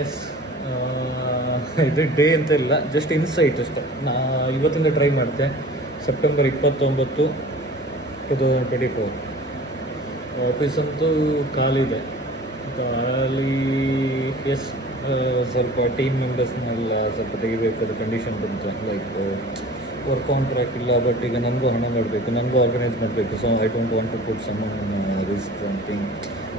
S. ಇದು day ಅಂತ ಇಲ್ಲ, ಜಸ್ಟ್ ಇನ್ಸೈಟ್ ಅಷ್ಟೆ. ಇವತ್ತಿಂದ ಟ್ರೈ ಮಾಡಿದೆ. ಸೆಪ್ಟೆಂಬರ್ 29, 2024. ಆಫೀಸಂತೂ ಖಾಲಿ ಎಸ್. ಸ್ವಲ್ಪ ಟೀಮ್ ಮೆಂಬರ್ಸ್ನೆಲ್ಲ ಸ್ವಲ್ಪ ತೆಗಿಬೇಕಾದ ಕಂಡೀಷನ್ ಬಂತು. ಲೈಕ್ ವರ್ಕ್ ಕಾಂಟ್ರಾಕ್ಟ್ ಇಲ್ಲ, ಬಟ್ ಈಗ ನನಗೂ ಹಣ ಮಾಡಬೇಕು, ನನಗೂ ಆರ್ಗನೈಸ್ ಮಾಡಬೇಕು. So I don't want to put summon risk thing.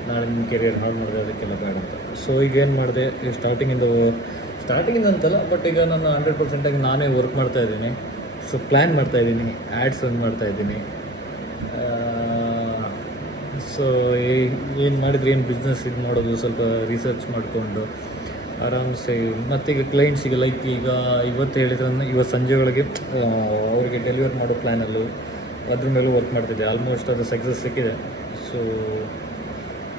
ನಾಳೆ ನಿಮ್ಮ ಕೆರಿಯರ್ ಹಾಳು ಮಾಡಿದೆ, ಅದಕ್ಕೆಲ್ಲ ಬೇಡ ಅಂತ. ಸೊ ಈಗ ಏನು ಮಾಡಿದೆ, ಸ್ಟಾರ್ಟಿಂಗಿಂದ ಅಂತಲ್ಲ, ಬಟ್ ಈಗ ನಾನು 100% ನಾನೇ ವರ್ಕ್ ಮಾಡ್ತಾಯಿದ್ದೀನಿ. ಸೊ ಪ್ಲ್ಯಾನ್ ಮಾಡ್ತಾಯಿದ್ದೀನಿ, ಆ್ಯಡ್ಸ್ ರನ್ ಮಾಡ್ತಾಯಿದ್ದೀನಿ. ಸೊ ಏನು ಮಾಡಿದ್ರೆ ಏನು ಬಿಸ್ನೆಸ್ ಇದು ಮಾಡೋದು, ಸ್ವಲ್ಪ ರಿಸರ್ಚ್ ಮಾಡಿಕೊಂಡು ಆರಾಮ್ಸೆ. ಮತ್ತೀಗ ಕ್ಲೈಂಟ್ಸಿಗೆ ಲೈಕ್ ಈಗ ಇವತ್ತು ಹೇಳಿದ್ರೆ ಇವತ್ತು ಸಂಜೆ ಒಳಗೆ ಅವರಿಗೆ ಡೆಲಿವರ್ ಮಾಡೋ ಪ್ಲ್ಯಾನಲ್ಲೂ ಅದ್ರ ಮೇಲೂ ವರ್ಕ್ ಮಾಡ್ತಿದ್ದೆ. ಆಲ್ಮೋಸ್ಟ್ ಅದು ಸಕ್ಸಸ್ ಸಿಕ್ಕಿದೆ. ಸೊ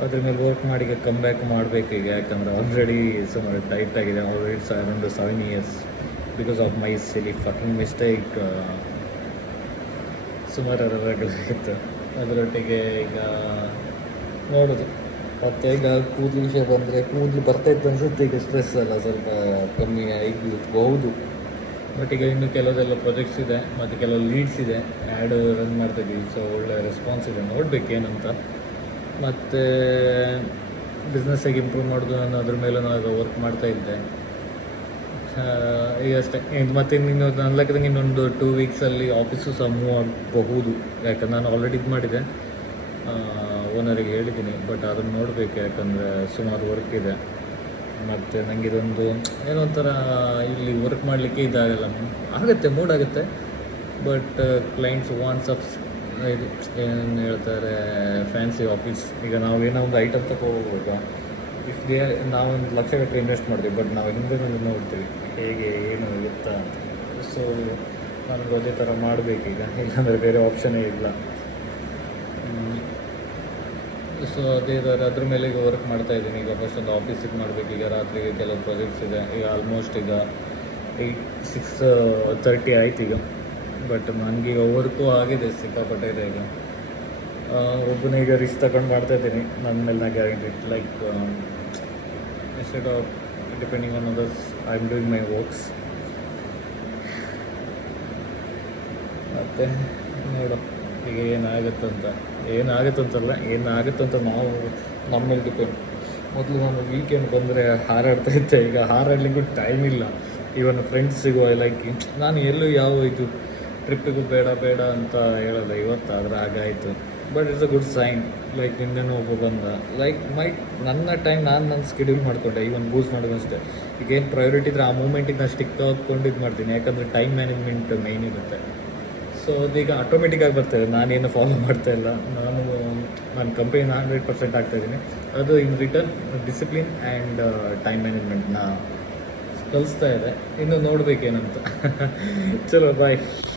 ಅದ್ರ ಮೇಲೆ ವರ್ಕ್ ಮಾಡಿ ಈಗ ಕಮ್ ಬ್ಯಾಕ್ ಮಾಡಬೇಕು ಈಗ. ಯಾಕಂದರೆ ಆಲ್ರೆಡಿ ಸುಮಾರು ಟೈಟ್ ಆಗಿದೆ. Already around 7 years because of my silly fucking mistake. ಸುಮಾರು ಎರರಗಳಿತ್ತು. ಅದರೊಟ್ಟಿಗೆ ಈಗ ನೋಡೋದು. ಮತ್ತು ಈಗ ಕೂದಲು ವಿಷಯ ಬಂದರೆ ಕೂದಲು ಬರ್ತಾಯಿತ್ತು ಅನಿಸುತ್ತೆ. ಈಗ ಸ್ಟ್ರೆಸ್ ಎಲ್ಲ ಸ್ವಲ್ಪ ಕಮ್ಮಿ ಆಗಿರ್ಬೋದು. ಬಟ್ ಈಗ ಇನ್ನೂ ಕೆಲವೆಲ್ಲ ಪ್ರಾಜೆಕ್ಟ್ಸ್ ಇದೆ, ಮತ್ತು ಕೆಲವು ಲೀಡ್ಸ್ ಇದೆ, ಆ್ಯಡ್ ರನ್ ಮಾಡ್ತಾಯಿದ್ದೀವಿ. ಸೊ ಒಳ್ಳೆ ರೆಸ್ಪಾನ್ಸ್ ಇದೆ, ನೋಡ್ಬೇಕು ಏನಂತ. ಮತ್ತು ಬಿಸ್ನೆಸ್ ಹೇಗೆ ಇಂಪ್ರೂವ್ ಮಾಡೋದು, ನಾನು ಅದ್ರ ಮೇಲೆ ನಾನು ವರ್ಕ್ ಮಾಡ್ತಾಯಿದ್ದೆ. ಈಗ ಅಷ್ಟೇ. ಮತ್ತು ಇನ್ನೊಂದು ನನ್ನ ಲೆಕ್ಕದಂಗೆ ಇನ್ನೊಂದು 2 weeksಲ್ಲಿ ಆಫೀಸು ಸಹ ಮೂವ್ ಆಗಬಹುದು. ಯಾಕಂದ್ರೆ ನಾನು ಆಲ್ರೆಡಿ ಇದು ಮಾಡಿದೆ, ಓನರಿಗೆ ಹೇಳಿದ್ದೀನಿ. ಬಟ್ ಅದನ್ನು ನೋಡಬೇಕು, ಯಾಕಂದರೆ ಸುಮಾರು ವರ್ಕ್ ಇದೆ. ಮತ್ತು ನನಗೆ ಇದೊಂದು ಏನೋ ಒಂಥರ ಇಲ್ಲಿ ವರ್ಕ್ ಮಾಡಲಿಕ್ಕೆ ಇದಾಗಲ್ಲ. ಆಗುತ್ತೆ, ಮೂಡ್ ಆಗುತ್ತೆ. ಬಟ್ ಕ್ಲೈಂಟ್ಸ್ ವಾಂಟ್ಸ್ ಆಫ್ ಇದು ಏನು ಹೇಳ್ತಾರೆ, ಫ್ಯಾನ್ಸಿ ಆಫೀಸ್. ಈಗ ನಾವು ಏನೋ ಒಂದು ಐಟಮ್ ತಗೋವಾಗ ಇಫ್ ನಾವೊಂದು ಲಕ್ಷಗಟ್ಟಲೆ ಇನ್ವೆಸ್ಟ್ ಮಾಡ್ತೀವಿ, ಬಟ್ ನಾವು ಹಿಂದೆ ನೋಡ್ತೀವಿ ಹೇಗೆ ಏನು ಇರುತ್ತಾ ಅಂತ. ಸೊ ನನಗೆ ಅದೇ ಥರ ಮಾಡಬೇಕೀಗ, ಇಲ್ಲಾಂದರೆ ಬೇರೆ ಆಪ್ಷನೇ ಇಲ್ಲ. ಸೊ ಅದೇ ಥರ ಅದ್ರ ಮೇಲೆ ಈಗ ವರ್ಕ್ ಮಾಡ್ತಾಯಿದ್ದೀನಿ. ಈಗ ಫಸ್ಟ್ ಒಂದು ಆಫೀಸಿಗೆ ಮಾಡಬೇಕು. ಈಗ ರಾತ್ರಿಗೆ ಕೆಲವು ಪ್ರಾಜೆಕ್ಟ್ಸ್ ಇದೆ. ಈಗ ಆಲ್ಮೋಸ್ಟ್ ಈಗ 6:30 ಆಯ್ತು ಈಗ. ಬಟ್ ನನಗೀಗ ವರ್ಕು ಆಗಿದೆ, ಸಿಕ್ಕಾಪಟ್ಟೆ ಇದೆ. ಈಗ ಒಬ್ಬನೇ ಈಗ ರಿಸ್ಕ್ ತಗೊಂಡು ಮಾಡ್ತಾಯಿದ್ದೀನಿ. ನನ್ನ ಮೇಲೆ ನಾ guarantee. Like instead of depending on others, I am doing my works. ಮತ್ತು ನೋಡು ಈಗ ಏನಾಗುತ್ತಂತ ನಾವು ನಮ್ಮ ಮೇಲೆ ಡಿಪೆಂಡ್. ಮೊದಲು ನಾನು ವೀಕೆಂಡ್ ಬಂದರೆ ಹಾರಾಡ್ತಾಯಿದ್ದೆ. ಈಗ ಹಾರಾಡಲಿಕ್ಕೂ ಟೈಮ್ ಇಲ್ಲ. ಇವನ್ ಫ್ರೆಂಡ್ಸಿಗೂ ಲೈಕ್ ನಾನು ಎಲ್ಲೂ ಯಾವ ಇದು ಟ್ರಿಪ್ಪಿಗೂ ಬೇಡ ಅಂತ ಹೇಳಲ್ಲ. ಇವತ್ತಾದರೆ ಹಾಗಾಯಿತು. But it's a good sign. Like ನಿನ್ನೆನೂ ಒಬ್ಬ ಬಂದ. ಲೈಕ್ ನನ್ನ ಟೈಮ್ ನಾನು ಸ್ಕೆಡ್ಯೂಲ್ ಮಾಡಿಕೊಂಡೆ. ಈವನ್ ಬೂಸ್ಟ್ ಮಾಡೋದಷ್ಟೇ. ಈಗ ಏನು ಪ್ರಯಾರಿಟಿ ಇದ್ದರೆ ಆ ಮೂಮೆಂಟಿಗೆ ನಾನು ಸ್ಟಿಕ್ ಹಾಕ್ಕೊಂಡು ಇದು ಮಾಡ್ತೀನಿ. ಯಾಕಂದರೆ ಟೈಮ್ ಮ್ಯಾನೇಜ್ಮೆಂಟ್ ಮೇಯ್ನ್ ಇರುತ್ತೆ. ಸೊ ಅದೀಗ ಆಟೋಮೆಟಿಕ್ಕಾಗಿ ಬರ್ತಾಯಿದೆ, ನಾನೇನು ಫಾಲೋ ಮಾಡ್ತಾಯಿಲ್ಲ. ನನ್ನ ಕಂಪನಿನ 100% ಆಗ್ತಾಯಿದ್ದೀನಿ. ಅದು in return discipline and time ಮ್ಯಾನೇಜ್ಮೆಂಟ್ನ ಕಲಿಸ್ತಾ ಇದೆ. ಇನ್ನು ನೋಡಬೇಕೇನಂತ. ಚಲೋ ಬಾಯ್.